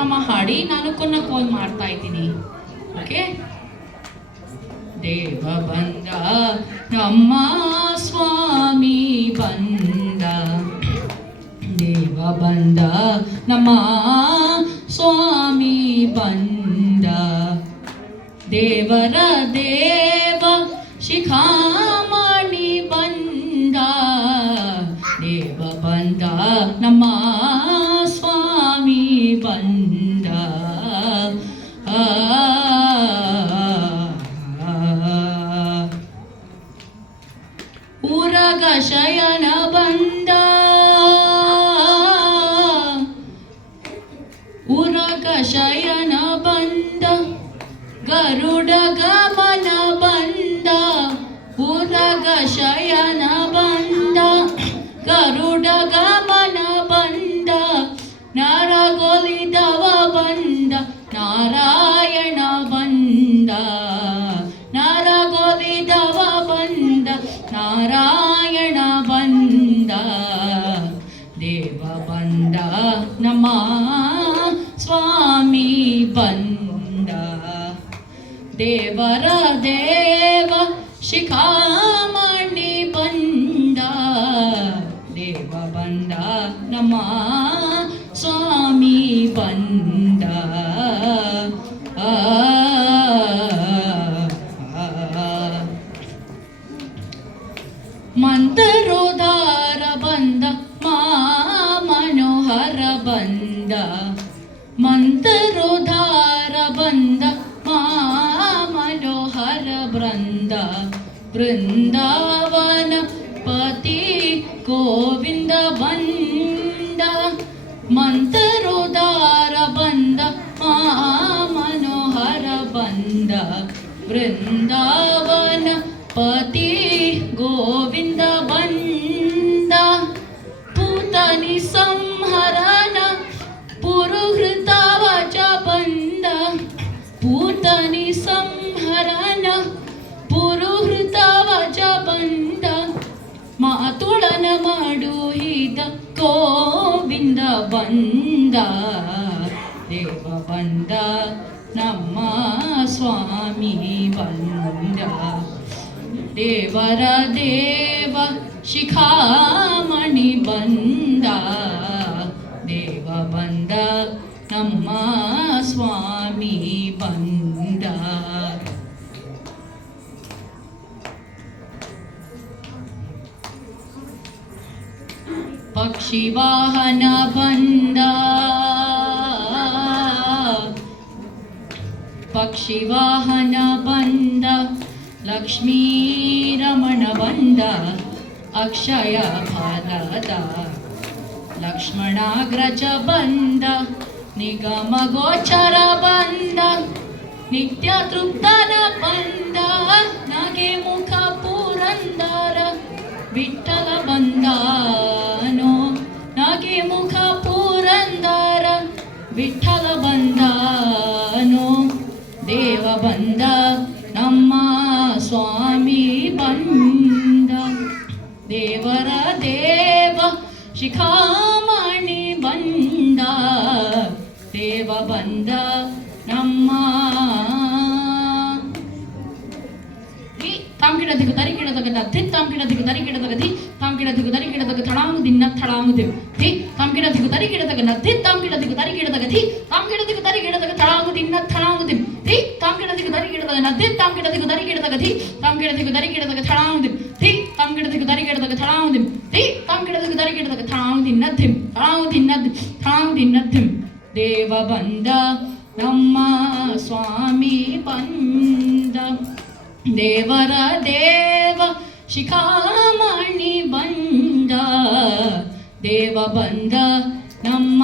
ಸಹಸ್ರನಾಮ ಹಾಡಿ ನಾನು ಕಾಲ್ ಮಾಡ್ತಾ ಇದ್ದೀನಿ. ಓಕೆ, ದೇವ ಬಂದ ನಮ್ಮ ಸ್ವಾಮಿ ಬಂದ, ದೇವ ಬಂದ ನಮ್ಮ ಸ್ವಾಮಿ ಬಂದ, ದೇವರ ದೇವ ಶಿಖಾಮಣಿ ಬಂದ, ದೇವ ಬಂದ ನಮ್ಮ ಸ್ವಾಮಿ ಬಂದ. ಊರಗ ಶಯನ ಬಂದ, ಊರಗ ಶಯನ ಬಂದ, ಗರುಡ ಗಮನ ಬಂದ, ಊರಗ ಶಯನ ಬಂದ, ಗರುಡ ಗಮನ ಬಂದ, ನರಗೊಲಿದವ ಬಂದ, ನಾರಾಯಣ ಬಂದ, ನರಗೊಲಿದವ ಬಂದ, ನಾರಾಯಣ ಬಂದ, ದೇವ ಬಂದ ನಮ್ಮ ಸ್ವಾಮಿ ಬಂದ, ದೇವರ ದೇವ ಶಿಖಾಮಣಿ ಬಂದ, ದೇವ ಬಂದ ನಮ್ಮ ಸ್ವಾಮಿ ಬಂದ. ಮಂತರೋದಾರ ಬಂದ, ಮಾ ಮನೋಹರ ಬಂದ, ಮಂತರೋದಾರ ಬಂದ, ಮಾ ಮನೋಹರ ಬೃಂದ, ಬೃಂದಾವನ ಪತಿ ಗೋವಿಂದ ಬಂದ, ಮಂತರೋದಾರ ಬಂದ, ಮಾ ಮನೋಹರ ಬಂದ, ಬೃಂದಾವನ ಪತಿ ಗೋವಿಂದ ಬಂದ, ಪೂತನಿ ಸಂಹರಣ ಪುರುಹೃತ ವಚ ಬಂದ, ಪೂತನಿ ಸಂಹರಣ ಪುರುಹೃತ ವಚ ಬಂದ, ಮಾತುಳನ ಮಾಡುಹಿದ ಗೋವಿಂದ ಬಂದ, ದೇವ ಬಂದ ನಮ್ಮ ಸ್ವಾಮಿ ಬಂದ, ದೇವರ ದೇವ ಶಿಖಾಮಣಿ ಬಂದ, ದೇವ ಬಂದ ನಮ್ಮ ಸ್ವಾಮಿ ಬಂದ. ಪಕ್ಷಿ ವಾಹನ ಬಂದ, ಪಕ್ಷಿ ವಾಹನ ಬಂದ, ಲಕ್ಷ್ಮೀ ರಮಣ ಬಂದ, ಅಕ್ಷಯ ಫಲದ ಲಕ್ಷ್ಮಣಾಗ್ರಜ ಬಂದ, ನಿಗಮ ಗೋಚರ ಬಂದ, ನಿತ್ಯ ತೃಪ್ತನ ಬಂದ, ನಗೆ ಮುಖ ಪುರಂದರ ವಿಠಲ ಬಂದಾನೋ, ನಗೆ ಮುಖ ಪುರಂದರ ವಿಠಲ ಬಂದಾನೋ, ದೇವ ಬಂದ ನಮ್ಮ ಸ್ವಾಮಿ ಬಂದ, ದೇವರ ದೇವ ಶಿಖಾಮಣಿ ಬಂದ, ದೇವ ಬಂದ ನಮ್ಮ ತಾಂಕಿಡ ದಿಗು ತರಿ ಗಿಡದಾಗ ಧಿ ತಾಂಕಿಡ ದಿಗು ತರಿ ಗಿಡದಾಗ ಧಿ ತಾಂಕಿಡ ದಿಗು ತರಿ ಗಿಡದಾಗ ಥಳಾಂಗು ದಿನ್ನ ಥಳಾಂಗು ದಿವ್ ಧಿ ತಾಂಕಿಡ ದಿಗು ತರಿ ಗಿಡದಾಗ ಧಿ ತಾಂಕಿಡ ದಿಗು ತರಿ ಗಿಡದಾಗ ಧಿ ತಾಂಕಿಡ ದಿಗು ತರಿ ಗಿಡದಾಗ ಥಳಾಂಗು ದಿನ್ನ ಥಳಾಂಗು ದಿವ್ ಧಿ ತಾಂಕಿಡ ದಿಗು ತರಿ ಗಿಡದಾಗ ಧಿ ತಾಂಕಿಡ ದಿಗು ತರಿ ಗಿಡದಾಗ ಧಿ ತಾಂಕಿಡ ದಿಗು ತರಿ ಗಿಡದಾಗ ಥಳಾಂಗು ದಿವ್ ಧಿ ತಾಂಕಿಡ ದಿಗು ತರಿ ಗಿಡದಾಗ ಥಳಾಂಗು ದಿವ್ ಧಿ ತಾಂಕಿಡ ದಿಗು ತರಿ ಗಿಡದಾಗ ಥಳಾಂಗು ದಿನ್ನ ಧಿಮ್ ಥಳಾಂಗು ದಿನ್ನ ಥಳಾಂಗು ದಿನ್ನ ಧಿಮ್, ದೇವ ಬಂದ ನಮ್ಮ ಸ್ವಾಮಿ ಬಂದ, ದೇವರ ದೇವ ಶಿಖಾಮಣಿ ಬಂದ, ದೇವ ಬಂದ ನಮ್ಮ